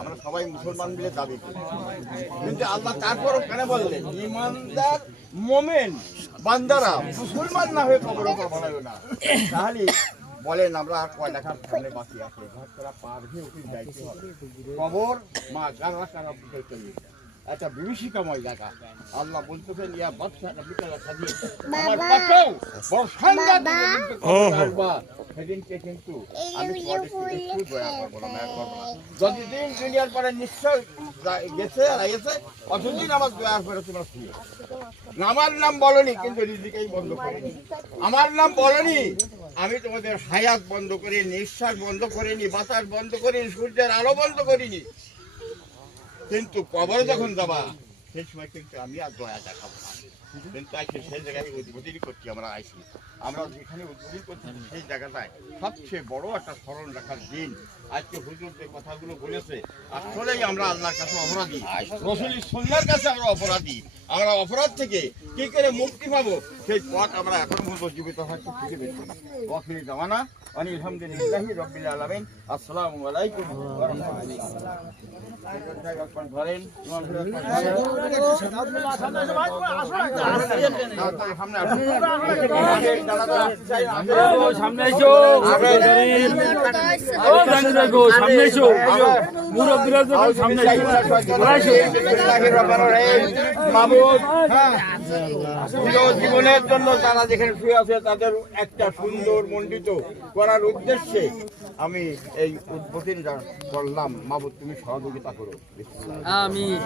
আমরা সবাই মুসলমান মিলে দাবি করি, কিন্তু আল্লাহ তারপরও কেন বললেন ইমানদার মোমেন বান্দারা মুসলমান না হয়ে কবর বানাবে না? তাহলে বলেন আমরা আর কয় টাকার সামনে বাকি আছে, ঘর করা পার হয়ে উঠে যাইতে হবে। কবর মা গারা কারা বুঝতে একটা বিভীষিকাময় জায়গা। আল্লাহ বলতেছেন ইয়া বাদশা বিকেলা সাজিয়ে আমার পাকেও বড় সাংঘাতিক সেদিনকে কিন্তু আমি একটু দয়া করবো না, মায়া করবো না। যতদিন দুনিয়ার পরে নিশ্চয় গেছে গেছে অতদিন আমার দয়ার পরে তোমরা শুয়ে আমার নাম বলনি, কিন্তু রিজিকেই বন্ধ করিনি। আমার নাম বলনি, আমি তোমাদের হায়াত বন্ধ করি, নিঃশ্বাস বন্ধ করিনি, বাতাস বন্ধ করিনি, সূর্যের আলো বন্ধ করিনি। কিন্তু কবরে যখন যাবা সেই সময় কিন্তু আমি আর দয়া দেখাবো না। কিন্তু আজকে সেই জায়গায় উদ্বোধন করছি, আমরা যেখানে উদ্বোধন করছি সেই জায়গাটায় সবচেয়ে বড় একটা স্মরণ রাখার দিন। আজকে হুজুর যে কথাগুলো বলেছে আসলেই আমরা আল্লাহর কাছে অপরাধী, রাসূলের সুন্নাহর কাছে আমরা অপরাধী। আমরা অপরাধ থেকে কি করে মুক্তি পাবো সেই পথ আমরা এখন পর্যন্ত জীবিত থাকতে খুঁজে পেয়েছি না। ওয়াকিল জামানা আলহামদুলিল্লাহি রাব্বিল আলামিন। আসসালামু আলাইকুম ওয়া রাহমাতুল্লাহ। ধরেন সামনে এসো, সামনে এসো, মুরব্বীরা সামনে জীবনের জন্য তারা যেখানে শুয়ে আছে তাদের একটা সুন্দর মণ্ডিত করার উদ্দেশ্যে আমি এই উদ্বোধন করলাম। মাবুদ তুমি সহযোগিতা করো। আমিন।